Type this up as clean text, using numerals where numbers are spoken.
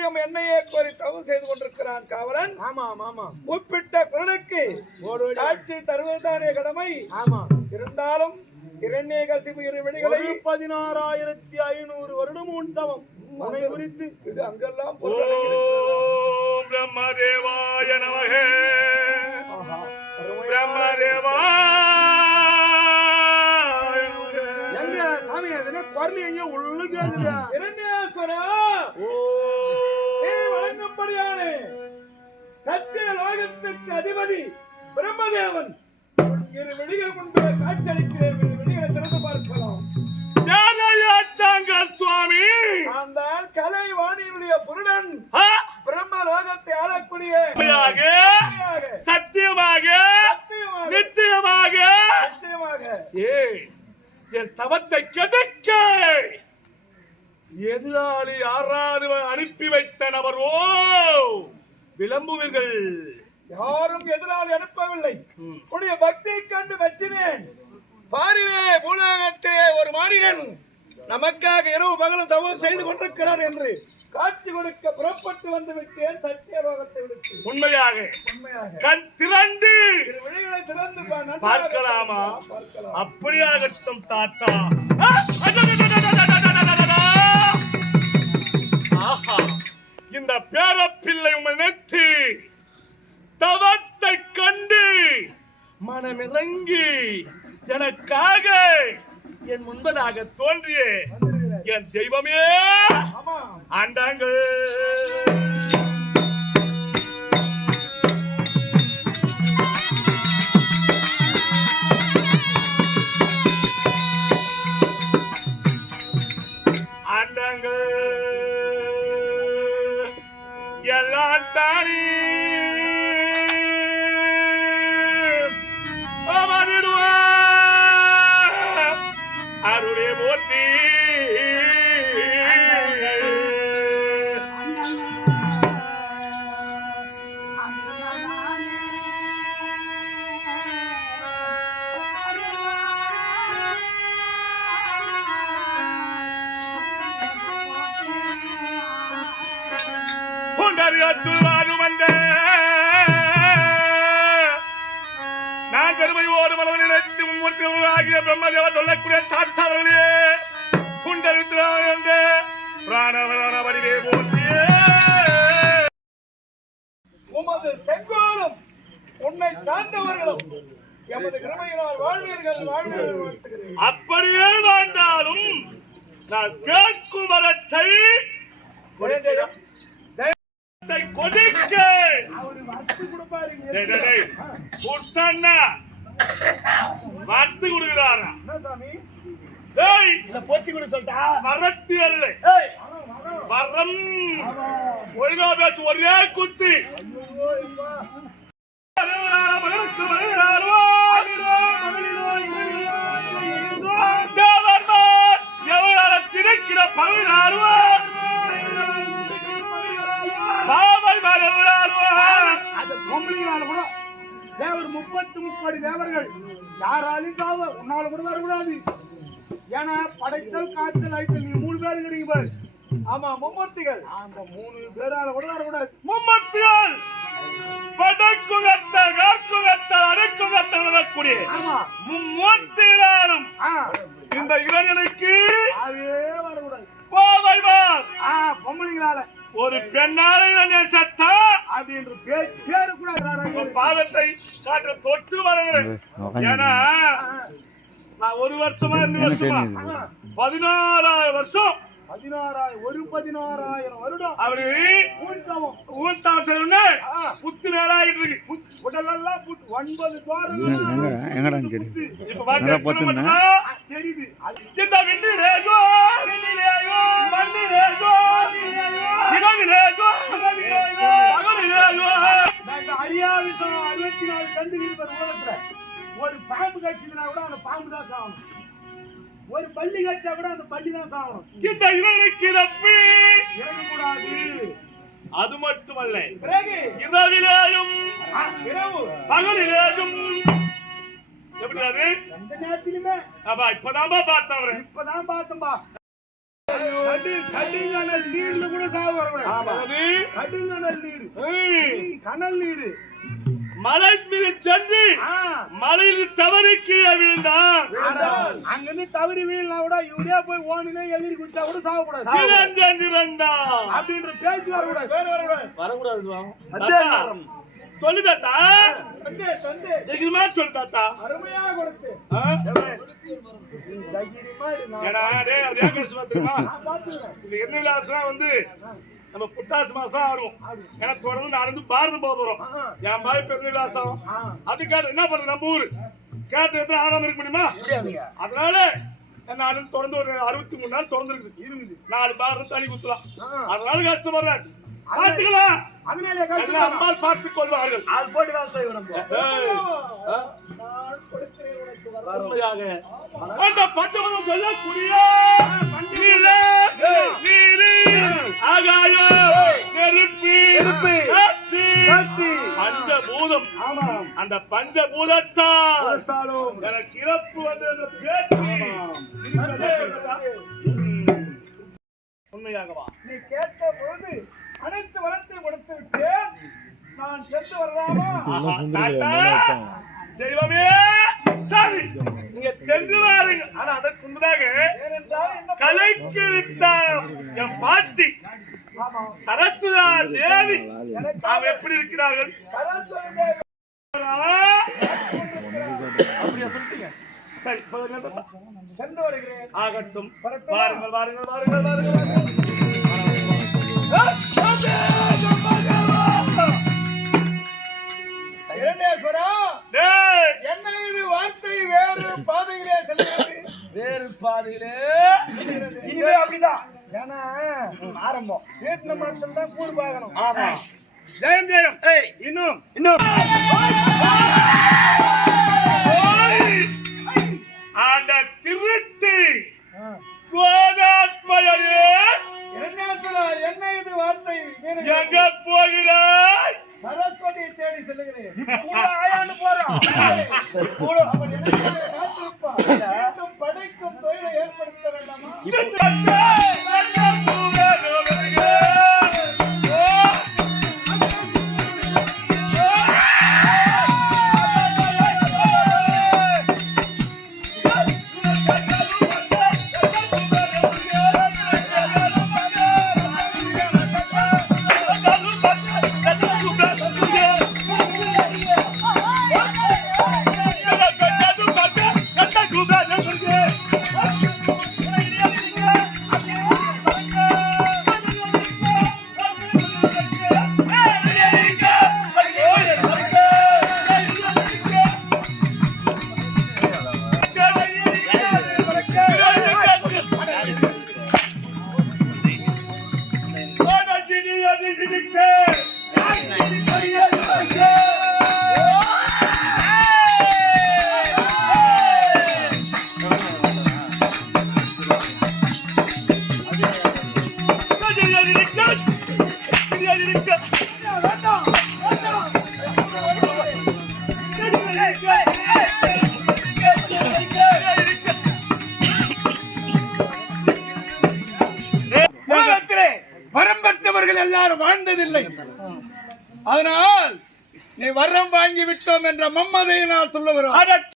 நிச்சயம் என்னையே கோரி தவம் செய்து கொண்டிருக்கிறான் காவலன். ஆமா ஆமா. கூப்பிட்ட குரலுக்கு காட்சி தருவதுதானே கடமை. ஆமா. இருந்தாலும் இரண்யகசிபு இரு விழிகளை 16,500 வருடம் உண்டவம் உன்னை குறித்து இது அங்கெல்லாம் ஓம் பிரம்மதேவாய நமஹ. பிரம்மதேவாய எங்க சாமி அதனே குரல் எங்க உள்ள கேக்குதா? இரண்யேஸ்வரா நீ வணங்கும்படியானே சத்திய லோகத்துக்கு அதிபதி பிரம்மதேவன் இரு விழிகள் முன்பே காட்சியளிக்கிறேன். விழிகளை திறந்து பார்க்கலாம். சுவாமி அந்த கலைவாணியுடைய புருடன் பிரம்ம லோகத்தை ஆளக்கூடிய சத்தியமாக நிச்சயமாக என் தவத்தை கெடுக்க எதிராளி யாராவது அனுப்பி வைத்த நபரோ விளம்புவீர்கள். யாரும் எதிராளி அனுப்பவில்லை. உன்னுடைய பக்தியை கண்டு வச்சினேன். பாரிலே பூலோகத்திலே ஒரு மானிடன் நமக்காக இரவு பகலும் தவம் செய்து கொண்டிருக்கிறார் என்று காட்சி கொடுக்க புறப்பட்டு வந்து விட்டேன். சத்தியலோகத்தை விடுத்து உண்மையாக கண் திறந்து விழிகளை திறந்து பார்க்கலாமா? அப்படியாகட்டும் தாத்தா. ஆஹா, இந்த பேரப்பிள்ளை நினைத்து தவத்தை கண்டு மனமிறங்கி எனக்காக என் முன்பதாக தோன்றிய என் தெய்வமே ஆண்டாங்கள். ஆண்டாங்கள் எல்லாம் தானே அருளே போற்றி. நான் பெருமையோடு மனதில் நினைத்து முன்னிலையாகிய பிரம்மதேவ சொல்லக்கூடிய தாத்தாவர்களே குண்டரித்திரானந்த பிராணவரான வடிவே போற்றியே. உமது செங்கோலும் உன்னை சார்ந்தவர்களும் எமது கிருபையினால் வாழ்வீர்கள் வாழ்வீர்கள். அப்படியே வாழ்ந்தாலும் நான் கேட்கும் வரத்தை கொதிக்க வறுத்து கொடுக்கிறாரா? பொத்தி கொடு சொல்லிட்டா வரத்து அல்ல வரம் ஒழுங்கா பேச்சு ஒரே குத்தி திரைக்கிற பகுதியாருவா கூட தேவர் 30 தேவர்கள் யாராலையும் சாவ உன்னால கூட வரக்கூடாது. ஏன்னா படைத்தல் காத்தல் அழித்தல் நீ 3 பேர் இருக்கிறீங்க. ஆமா மும்மூர்த்திகள். அந்த 3 பேரால கூட வரக்கூடாது. மும்மூர்த்திகள் படைக்குலத்த காக்குலத்த அடைக்குலத்த வரக்கூடிய மும்மூர்த்திகளாலும் இந்த இளைஞனுக்கு வரக்கூடாது. பொம்பளைங்களால ஒரு பெண்ணால இளைஞர் சத்தா அப்படின்ற பேச்சேரு கூட பாதத்தை காற்று தொட்டு வருகிறேன். ஏன்னா நான் 1 வருஷமா 2 வருஷமா 16,000 வருஷம் 16,000 வருடம் அவரு ஊர்த்தவம் செய்யணும்னு புத்து நேராகிட்டு இருக்கு. உடலெல்லாம் 9 தெரியுது. இந்த விண்ணிலேகோ மண்ணிலேகோ இரவிலேகோ பகலிலேகோ அரியாவிசம் 64 கண்டு இருப்பது உலகத்துல ஒரு பாம்பு கட்சினா கூட அந்த பாம்பு தான் சாகணும். ஒரு பள்ளி கட்சா கூட அந்த பள்ளி தான் சாகணும். இந்த இரவுக்கு தப்பி இறங்கக்கூடாது. அது மட்டுமல்ல இரவிலேயும் பகலிலேயும் எப்படி அது எந்த நேரத்திலுமே இப்பதான் பார்த்தேன். இப்பதான் பார்த்தோம்பா. கடுங்கணல் நீர்ல கூட சாவு வரக்கூடாது. அது கடுங்கணல் நீர், ஏய், கனல் நீர். மலை மீது சென்று மலையில் தவறி கீழே வீழ்ந்தான். அங்கிருந்து தவறி வீழ்னா கூட இவரே போய் ஓனுனே எகிரி குடிச்சா கூட சாகக்கூடாது. அப்படின்ற பேச்சு வரக்கூடாது. சொல்லு தாத்தா, தந்தை தந்தை தைரியமா சொல்லு தாத்தா. அருமையாக கொடுத்து தைரியமா இரு, நான் ஏன்னா டேய், அது ஏன் கஷ்டமா தெரியுமா? பாத்துக்கிறேன். இது என்ன விழாசுனா வந்து நம்ம புத்தாசி மாசம் தான் ஆடுவோம். ஏன்னா தொடர்ந்து நடந்து பாரதம் போக போறோம். என் பாய் பெரிய விலாசம் அதுக்காக என்ன பண்றது, நம்ம ஊரு கேட்டு எத்தனை ஆடாம இருக்க முடியுமா? அதனால நான் தொடர்ந்து ஒரு 63 நாள் தொடர்ந்து இருக்குது. 4 பாரதம் தனி குத்தலாம். அதனால கஷ்டப்படுறேன். பார்த்துக்கலாம், அதனாலே எல்லாம் அம்மாள் பார்த்துக் கொள்வார்கள். அது போட்டு வேலை செய்யணும். உண்மையாக அந்த பஞ்சவனம் சொல்லக்கூடிய நீல, நீரு, ஆகாயம், நெருப்பு, காற்று, பஞ்சபூதம். அந்த பஞ்சபூதத்தால் எனக்கு இறப்பு வந்து அந்த பேச்சு உண்மையாகவா? நீ கேட்ட பொழுது அனைத்து வரத்தையும் கொடுத்து விட்டேன். நான் சென்று வரலாமா? தெய்வமே சரி, நீங்க சென்று வாருங்க. ஆனா அதற்கு முன்னதாக ஏனென்றால் என்ன கலைக்கு விட்டார் என் பாட்டி சரஸ்வதா தேவி அவங்க எப்படி இருக்கிறார்கள்? சரஸ்வதி தேவி அப்படியா சொல்லிட்டீங்க? சரி, சொல்லுங்க. சென்று வருகிறேன். ஆகட்டும், வரட்டுமா? வாருங்கள் வாருங்கள் வாருங்கள் வாருங்கள். இரண்டேஸ்வரா, டேய், என்ன இது வார்த்தை வேறு பாதையிலே செல்கிறது? வேறு பாதையிலே இனிமே அப்படிதான். ஏன்னா ஆரம்பம் வீட்டுல மட்டும் தான் கூடு பார்க்கணும். ஆமா. ஜெயம் ஜெயம். இன்னும் இன்னும் அந்த திருட்டு சோதாத்மயே இரண்டேஸ்வரா, என்ன இது வார்த்தை? எங்க போகிறாய்? சரஸ்வதியை தேடி செல்லுகிறேன். ஆயாண்டு போறோம். அவன் எனக்கு காத்திருப்பான். மீண்டும் படைக்கும் தொழிலை ஏற்படுத்த வேண்டாமா? உலகத்திலே வரம் பெற்றவர்கள் எல்லாரும் வாழ்ந்ததில்லை. அதனால் நீ வரம் வாங்கி விட்டோம் என்ற மம்மதையினால் சொல்லுகிறோம்.